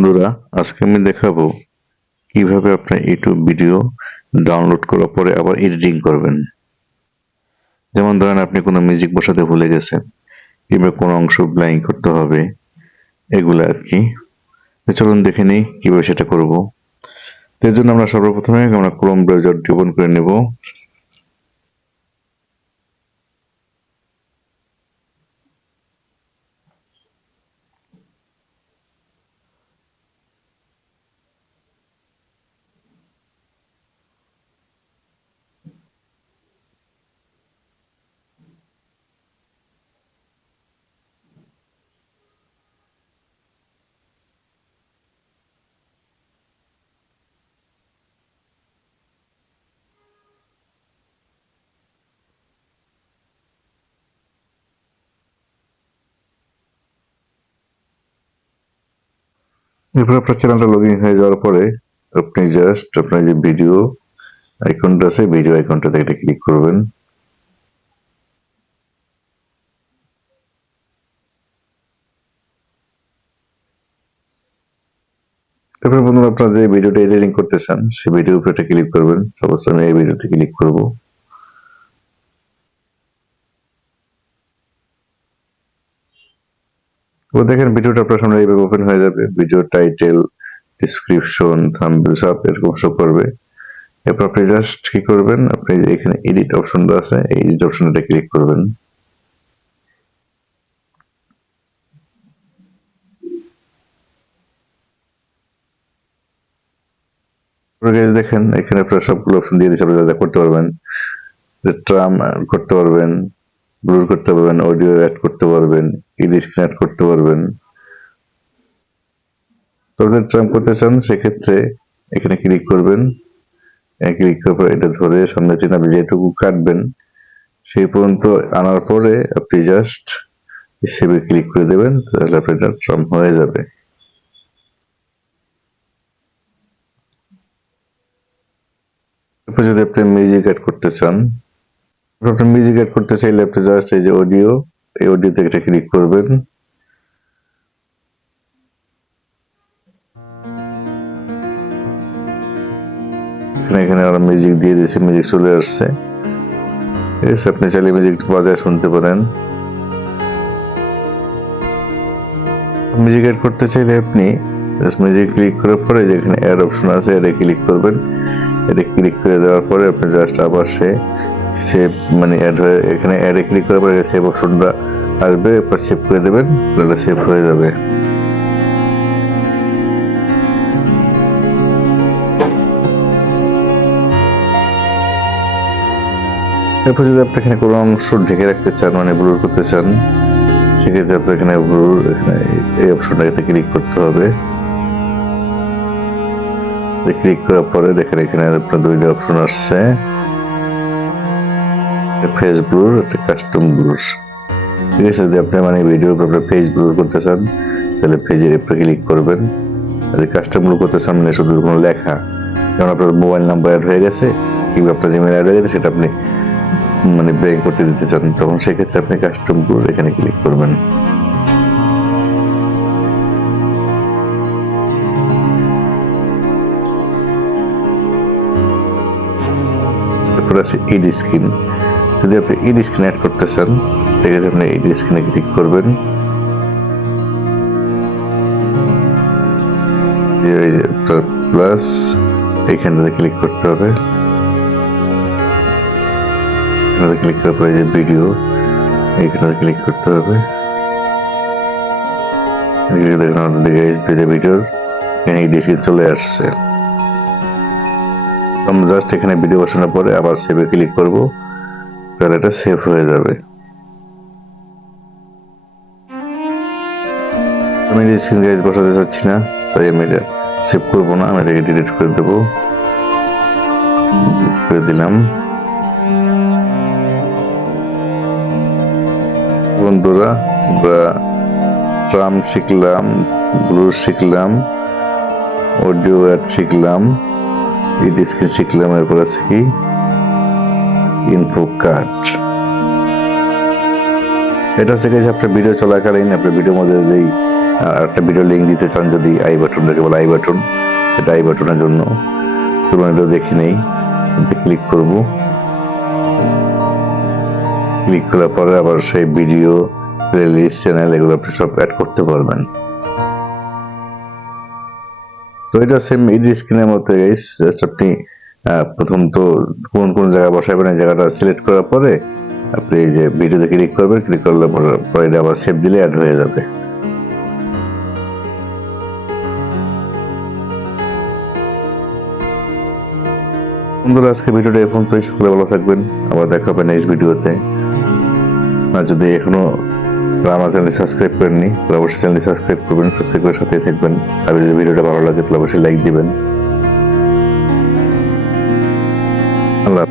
বন্ধুরা, আজকে আমি দেখাবো কিভাবে আপনার ইউটিউব ভিডিও ডাউনলোড করার পরে আবার এডিটিং করবেন। যেমন ধরেন আপনি কোনো মিউজিক বসাতে ভুলে গেছেন কিংবা কোনো অংশ ব্ল্যাঙ্ক করতে হবে, এগুলো আর কি। তো চলুন দেখে নিই কিভাবে সেটা করব। তো এর জন্য আমরা সর্বপ্রথমে ক্রোম ব্রাউজারটি ওপেন করে নেব। এরপর আপনার চ্যানেলটা লগ ইন হয়ে যাওয়ার পরে আপনি জাস্ট আপনার যে ভিডিও আইকনটা আছে, ভিডিও আইকনটাতে এটা ক্লিক করবেন। এরপর বন্ধুরা, আপনারা যে ভিডিওটা এডিটিং করতে চান সেই ভিডিওর উপরে একটা ক্লিক করবেন। সাপোজ আমি এই ভিডিওতে ক্লিক করব। তো দেখেন ভিডিওটা আপনার সামনে এইভাবে ওপেন হয়ে যাবে। ভিডিও টাইটেল, ডেসক্রিপশন, থাম্বনেল সব এরকম শো করবে। এরপর আপনি জাস্ট কি করবেন, আপনি এখানে এডিট অপশনটা আছে, এই এডিট অপশনটা ক্লিক করবেন। দেখেন এখানে আপনারা সবগুলো অপশন দিয়ে দিয়েছে, আপনারা যা করতে পারবেন। ট্রাম করতে পারবেন, ব্লুর করতে পারবেন, অডিও অ্যাড করতে পারবেন, ইডিট স্ক্রিন অ্যাড করতে পারবেন। তো যদি ট্রাম করতে চান সেক্ষেত্রে এখানে ক্লিক করবেন। ক্লিক করার পর এটা ধরে সামনে থেকে আপনি যেটুকু কাটবেন সেই পর্যন্ত আনার পরে আপনি জাস্ট সেভে ক্লিক করে দেবেন, তাহলে আপনার এটা ট্রাম হয়ে যাবে। এরপর যদি আপনি মিউজিক অ্যাড করতে চান, আপনি মিউজিক অ্যাড করতে চাইলে আপনি জাস্ট এই যে অডিও, এই অডিওতে একটা ক্লিক করবেন। এখানে আমরা মিউজিক দিয়ে দিয়েছি, মিউজিক চলে আসছে। ঠিক আছে, আপনি চাইলে মিউজিক বাজায় শুনতে পারেন। মিউজিক অ্যাড করতে চাইলে আপনি জাস্ট মিউজিক ক্লিক করার পরে যেখানে অ্যাড অপশন আছে এটা ক্লিক করবেন। এটা ক্লিক করে দেওয়ার পরে আপনি জাস্ট আবার সেভ মানে অ্যাড হয়ে এখানে অ্যাডে ক্লিক করার পরে সেভ অপশনটা আসবে, এরপর সেভ করে দেবেন, তাহলে সেভ হয়ে যাবে। এরপর যদি আপনি এখানে কোনো অংশ ঢেকে রাখতে চান, মানে ব্লুর করতে চান, সেক্ষেত্রে আপনি এখানে ব্লুর এখানে এই অপশনটাতে ক্লিক করতে হবে। ক্লিক করার পরে দেখেন এখানে আপনার দুইটা অপশন আসছে, ফেস ব্লুর, একটা কাস্টম ব্লুর। ঠিক আছে, যদি আপনি মানে ভিডিও আপনার ফেস ব্লুর করতে চান তাহলে পেজের উপরে ক্লিক করবেন। যদি কাস্টম ব্লু করতে চান মানে শুধু কোনো লেখা, যেমন আপনার মোবাইল নাম্বার অ্যাড হয়ে গেছে কিংবা আপনার জিমেল অ্যাড হয়ে গেছে, সেটা আপনি মানে ব্ল্যাঙ্ক করতে দিতে চান, তখন সেক্ষেত্রে আপনি কাস্টম ব্লু এখানে ক্লিক করবেন। তারপর আছে ইড স্ক্রিন। যদি আপনি ইড স্ক্রিন অ্যাড করতে চান সেক্ষেত্রে আপনি ইড স্ক্রিনে ক্লিক করবেন। প্লাস এইখানটাতে ক্লিক করতে হবে। এখানে ক্লিক করার পরে যে ভিডিও, এইখানে ক্লিক করতে হবে। ভিডিওর এখানে ডিসি চলে আসছে। আমরা জাস্ট এখানে ভিডিও বসানোর পরে আবার সেভে ক্লিক করব, তাহলে এটা সেভ হয়ে যাবে। আমি স্ক্রিন গাইজ বসাতে চাচ্ছি না, তাই আমি এটা সেভ করবো না, আমি এটাকে ডিলিট করে দেবো। ডিলিট করে দিলাম। বন্ধুরা, আমরা ট্রাম শিখলাম, ব্লু শিখলাম, অডিও অ্যাড শিখলাম, ইড স্ক্রিন শিখলাম, এরপর আছে কি ইনফো কাট। এটা হচ্ছে আপনার ভিডিও চলাকালীন আপনার ভিডিওর মধ্যে যেই আর একটা ভিডিও লিঙ্ক দিতে চান যদি I button, cable I button, এটা আই বাটনের জন্য। তুলনাটা দেখে নেই, ক্লিক করব। ক্লিক করার পরে আবার সেই ভিডিও, প্লেলিস্ট, চ্যানেল এগুলো আপনি সব অ্যাড করতে পারবেন। তো এটা সেম এই স্ক্রিনের মতো গাইস, জাস্ট আপনি প্রথম তো কোন কোন জায়গায় বসাবেন এই জায়গাটা সিলেক্ট করার পরে আপনি এই যে ভিডিওতে ক্লিক করবেন, ক্লিক করলে পরে এটা আবার সেভ দিলে অ্যাড হয়ে যাবে। বন্ধুরা আজকে ভিডিওটা এই পর্যন্তই, সকলে ভালো থাকবেন, আবার দেখা হবে নেক্সট ভিডিওতে। আর যদি এখনো আমার চ্যানেল সাবস্ক্রাইব করেননি তাহলে অবশ্যই চ্যানেলটি সাবস্ক্রাইব করবেন, সাবস্ক্রাইব করে সাথে থাকবেন। আর যদি ভিডিওটা ভালো লাগে তাহলে অবশ্যই লাইক দিবেন। আল্লাহ।